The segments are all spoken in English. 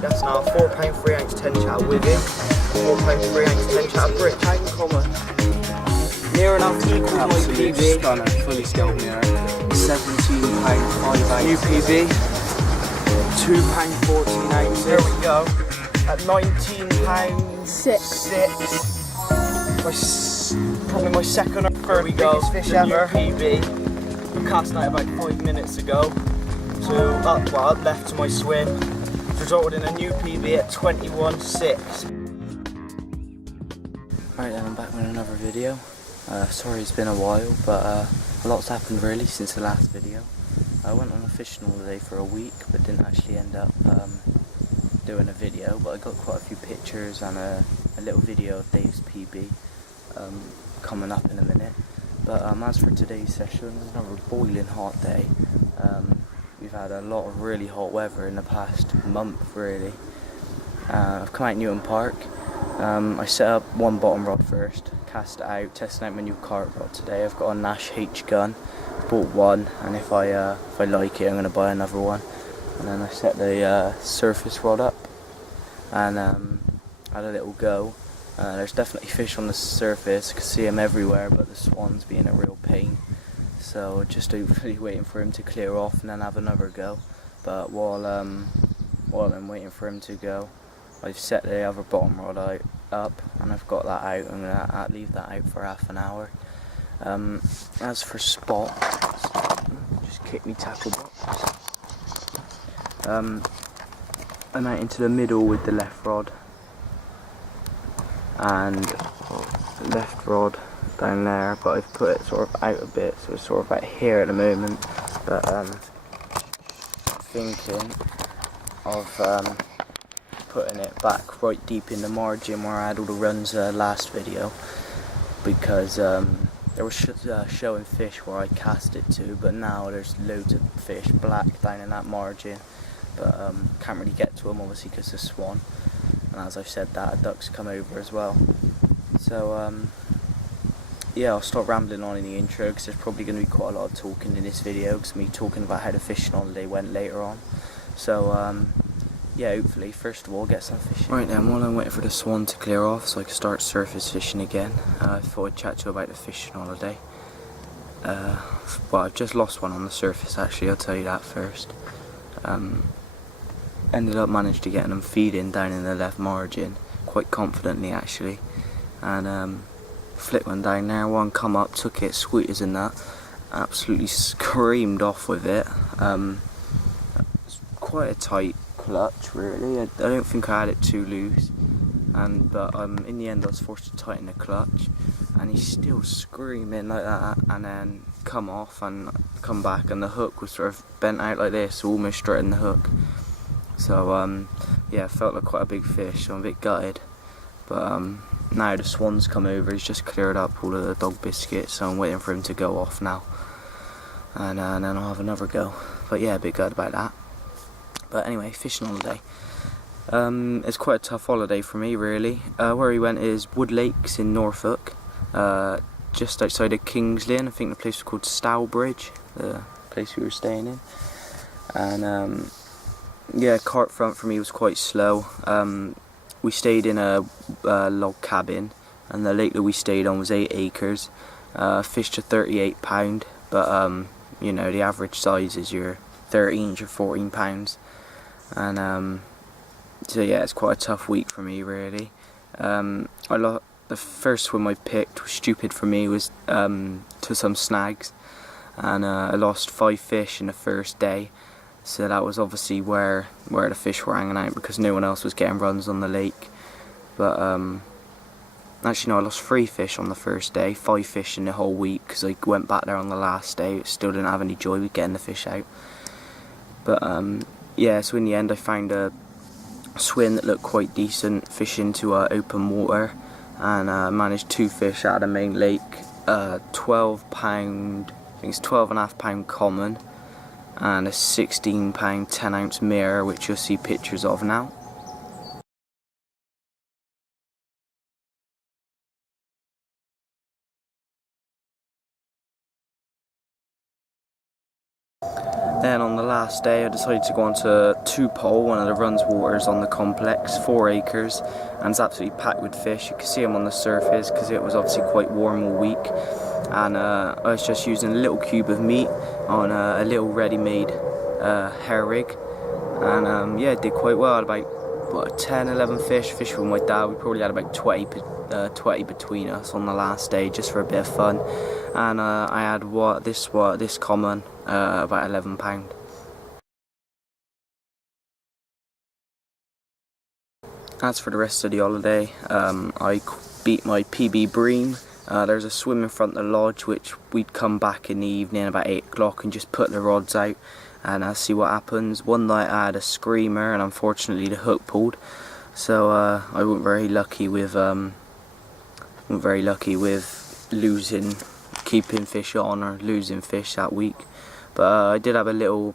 That's now £4 3/8 10 chat with him, £4 3/8 10 chat brick. Near enough equals my Absolute PB. stunner, fully scaled mirror. £17 5/8. New PB, £2 14/8. There we go. At £19 6. Probably my second or third biggest fish ever. PB. I cast out about 5 minutes ago. Up left to my swim. Resulted in a new PB at 21.6. Right then, I'm back with another video. Sorry it's been a while, but a lot's happened really since the last video. I went on a fishing holiday for a week, but didn't actually end up doing a video, but I got quite a few pictures and a little video of Dave's PB coming up in a minute. But as for today's session, it's another boiling hot day. We've had a lot of really hot weather in the past month really. I've come out Newton Park. I set up one bottom rod first, cast it out, testing out my new carp rod today. I've got a Nash H gun, bought one, and if I like it I'm going to buy another one. And then I set the surface rod up and had a little go. There's definitely fish on the surface, I can see them everywhere, but the swan's being a real pain. So just hopefully waiting for him to clear off and then have another go. But while I'm waiting for him to go, I've set the other bottom rod up and I've got that out. I'm going to leave that out for half an hour. As for spot, just kick me tackle box. I'm out into the middle with the left rod and left rod down there, but I've put it sort of out a bit, so it's sort of out here at the moment. But thinking of putting it back right deep in the margin where I had all the runs last video, because there was showing fish where I cast it to, but now there's loads of fish black down in that margin, but can't really get to them obviously because of swan, and as I've said that, a duck's come over as well. So yeah, I'll stop rambling on in the intro because there's probably going to be quite a lot of talking in this video, because me talking about how the fishing holiday went later on. So yeah, hopefully first of all get some fishing. Right then, while I'm waiting for the swan to clear off so I can start surface fishing again, I thought I'd chat to you about the fishing holiday. Well, I've just lost one on the surface actually, I'll tell you that first. Ended up managed to get them feeding down in the left margin, quite confidently actually, and flipped one down there, one come up, took it sweet as a nut, absolutely screamed off with it. It's quite a tight clutch really, I don't think I had it too loose, but in the end I was forced to tighten the clutch, and he's still screaming like that, and then come off and come back, and the hook was sort of bent out like this, almost straight in the hook. So yeah, felt like quite a big fish, so I'm a bit gutted. But now the swan's come over, he's just cleared up all of the dog biscuits, so I'm waiting for him to go off now, and then I'll have another go. But yeah, a bit gutted about that. But anyway, fishing holiday. It's quite a tough holiday for me really. Where we went is Wood Lakes in Norfolk, just outside of Kingsley, and I think the place was called Stowbridge, the place we were staying in. And yeah, carp front for me was quite slow. We stayed in a log cabin, and the lake that we stayed on was 8 acres. Fished to £38, but you know, the average size is your 13 or 14 pounds. And so yeah, it's quite a tough week for me really. The first swim I picked was stupid for me, was to some snags, and I lost 5 fish in the first day. So that was obviously where the fish were hanging out, because no one else was getting runs on the lake. But actually no, I lost 3 fish on the first day, 5 fish in the whole week, because I went back there on the last day. Still didn't have any joy with getting the fish out. But yeah, so in the end I found a swim that looked quite decent, fish into open water, and managed 2 fish out of the main lake. 12 pound, I think it's 12.5 pound common, and a 16 pound 10 ounce mirror, which you'll see pictures of now. Then on the last day I decided to go on to Tupole, one of the runs waters on the complex, 4 acres, and it's absolutely packed with fish. You can see them on the surface because it was obviously quite warm all week, and I was just using a little cube of meat on a little ready-made hair rig, and yeah, it did quite well. I had about 10, 11 fish with my dad. We probably had about 20 between us on the last day just for a bit of fun, and I had this common about £11. As for the rest of the holiday, I beat my PB Bream. There's a swim in front of the lodge which we'd come back in the evening about 8 o'clock and just put the rods out and see what happens. One night I had a screamer and unfortunately the hook pulled, so I wasn't very lucky with keeping fish on or losing fish that week. But I did have a little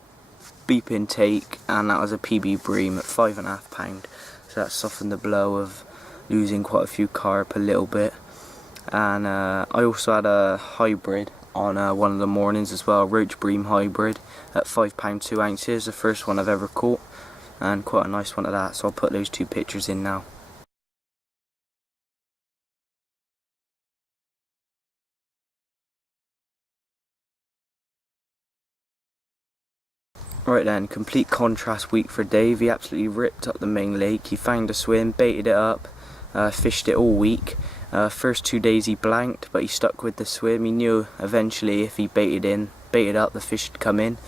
beeping take, and that was a PB Bream at £5.5. So that softened the blow of losing quite a few carp a little bit. And I also had a hybrid on one of the mornings as well, a roach bream hybrid at £5 2 ounces, the first one I've ever caught, and quite a nice one at that. So I'll put those 2 pictures in now. Right then, complete contrast week for Dave. He absolutely ripped up the main lake. He found a swim, baited it up, fished it all week. First 2 days he blanked, but he stuck with the swim. He knew eventually if he baited up, the fish would come in,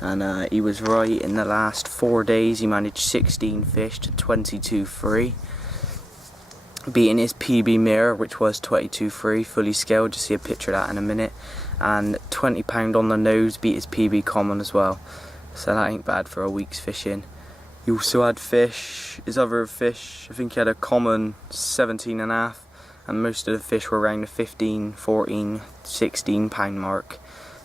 and he was right. In the last 4 days he managed 16 fish to 22 free, beating his PB mirror, which was 22 free, fully scaled. You'll see a picture of that in a minute, and £20 on the nose, beat his PB common as well. So that ain't bad for a week's fishing. He also had fish, his other fish, I think he had a common 17.5, and most of the fish were around the 15, 14, 16 pound mark.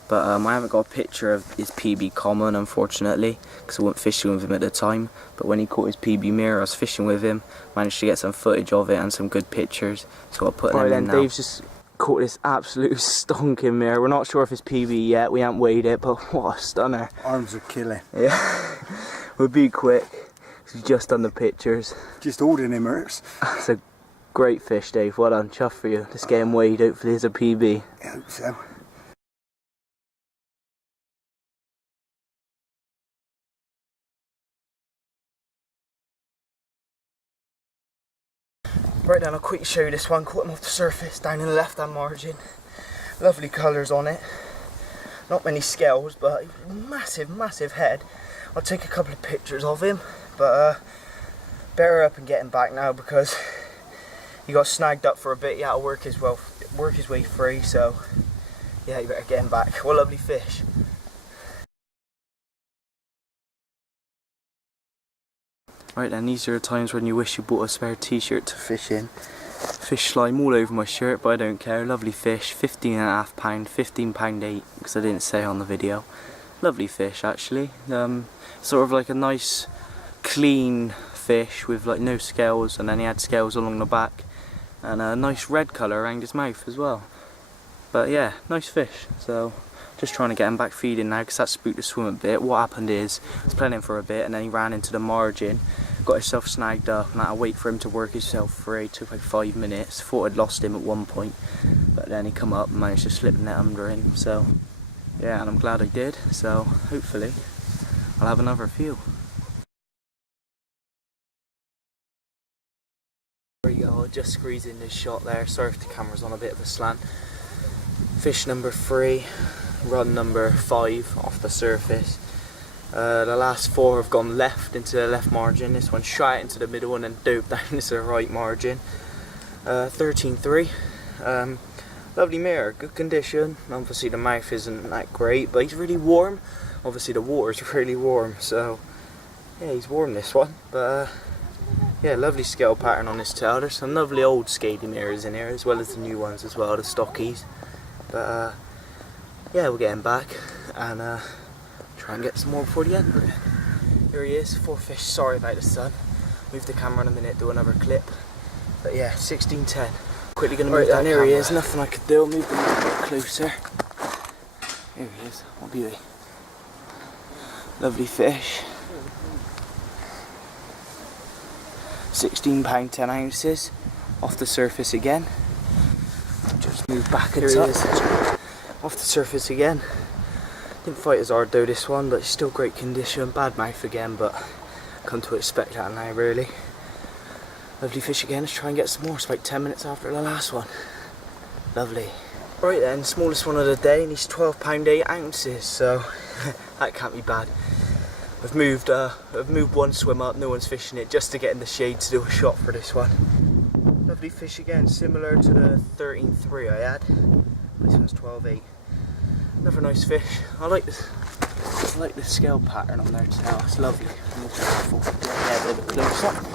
But I haven't got a picture of his PB common, unfortunately, because I wasn't fishing with him at the time. But when he caught his PB mirror, I was fishing with him, managed to get some footage of it and some good pictures, so I'll put them in now. Dave's just caught this absolute stonking mirror. We're not sure if it's PB yet, we haven't weighed it, but what a stunner. Arms are killing. Yeah, we'll be quick. He's just done the pictures. Just holding him hurts. It's a great fish, Dave. Well done, chuff for you. Let's get him weighed. Hopefully it's a PB. I hope so. Right then, I'll quickly show you this one. Caught him off the surface down in the left hand margin. Lovely colours on it. Not many scales, but massive head. I'll take a couple of pictures of him, but better up and get him back now because he got snagged up for a bit. He had to work his way free, so yeah, you better get him back. What a lovely fish. Right then, these are the times when you wish you bought a spare t-shirt to fish in. Fish slime all over my shirt, but I don't care. Lovely fish, £15.5, £15.8, because I didn't say on the video. Lovely fish actually. Sort of like a nice clean fish with like no scales, and then he had scales along the back, and a nice red colour around his mouth as well. But yeah, nice fish. So just trying to get him back feeding now because that spooked the swim a bit. What happened is, I was playing him for a bit and then he ran into the margin, got himself snagged up, and I had to wait for him to work himself free. It took like 5 minutes. Thought I'd lost him at one point, but then he come up and managed to slip the net under him. So yeah, and I'm glad I did. So hopefully I'll have another few. There we go, just squeezing this shot there. Sorry if the camera's on a bit of a slant. Fish number 3, run number 5 off the surface. The last 4 have gone left into the left margin. This one shot into the middle and then dove down into the right margin. 13.3. Lovely mirror, good condition. Obviously the mouth isn't that great, but he's really warm. Obviously the water's really warm, so yeah, he's warm this one. But yeah, lovely scale pattern on his tail. There's some lovely old scaly mirrors in here, as well as the new ones as well, the stockies. But yeah, we'll get him back and try and get some more before the end. Here he is, 4 fish. Sorry about the sun. Move the camera in a minute, do another clip. But yeah, 16.10. Quickly gonna move down. Here he is. Nothing I could do. I'll move him a bit closer. Here he is. What a beauty. Lovely fish. £16 10 ounces off the surface again. Just move back and up. Off the surface again. Didn't fight as hard though this one, but still great condition. Bad mouth again, but come to expect that now really. Lovely fish again. Let's try and get some more. It's about 10 minutes after the last one. Lovely. Right then, smallest one of the day, and he's £12 8 ounces, so that can't be bad. I've moved one swim up, no one's fishing it, just to get in the shade to do a shot for this one. Lovely fish again, similar to the 13.3 I had. This one's 12 8. Another nice fish. I like the scale pattern on there too. It's lovely. Yeah, a little bit close up.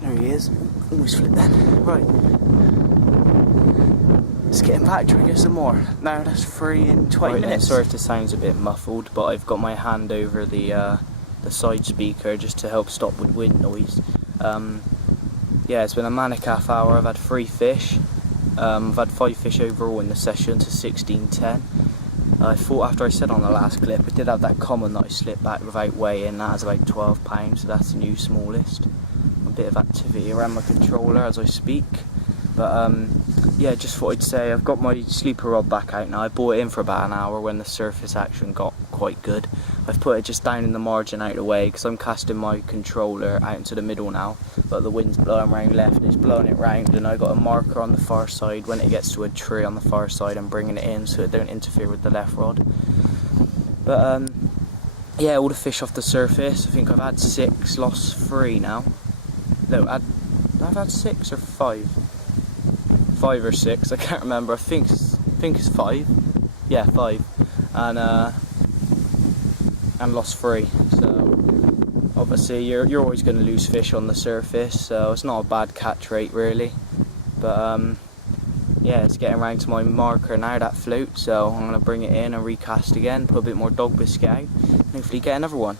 There he is. Almost flipped then. Right. Let's get him back, try and get some more. Now that's free in 20 minutes. Sorry if this sounds a bit muffled, but I've got my hand over the side speaker just to help stop with wind noise. Yeah, it's been a manic half hour. I've had 3 fish. I've had 5 fish overall in the session to 16.10. I thought after I said on the last clip, I did have that common that I slipped back without weighing. That was about £12, so that's the new smallest. A bit of activity around my controller as I speak. But yeah, just thought I'd say I've got my sleeper rod back out now. I brought it in for about an hour when the surface action got quite good. I've put it just down in the margin out of the way because I'm casting my controller out into the middle now, but the wind's blowing round left, it's blowing it round, and I got a marker on the far side when it gets to a tree on the far side. I'm bringing it in so it don't interfere with the left rod. But yeah, all the fish off the surface. I think I've had 6, lost 3 now. No, I've had 6 or 5. 5 or 6, I can't remember. I think it's 5. Yeah, 5. And lost 3. So obviously you're always going to lose fish on the surface, so it's not a bad catch rate really. But yeah, it's getting around to my marker now, that float, so I'm going to bring it in and recast again, put a bit more dog biscuit out, and hopefully get another one.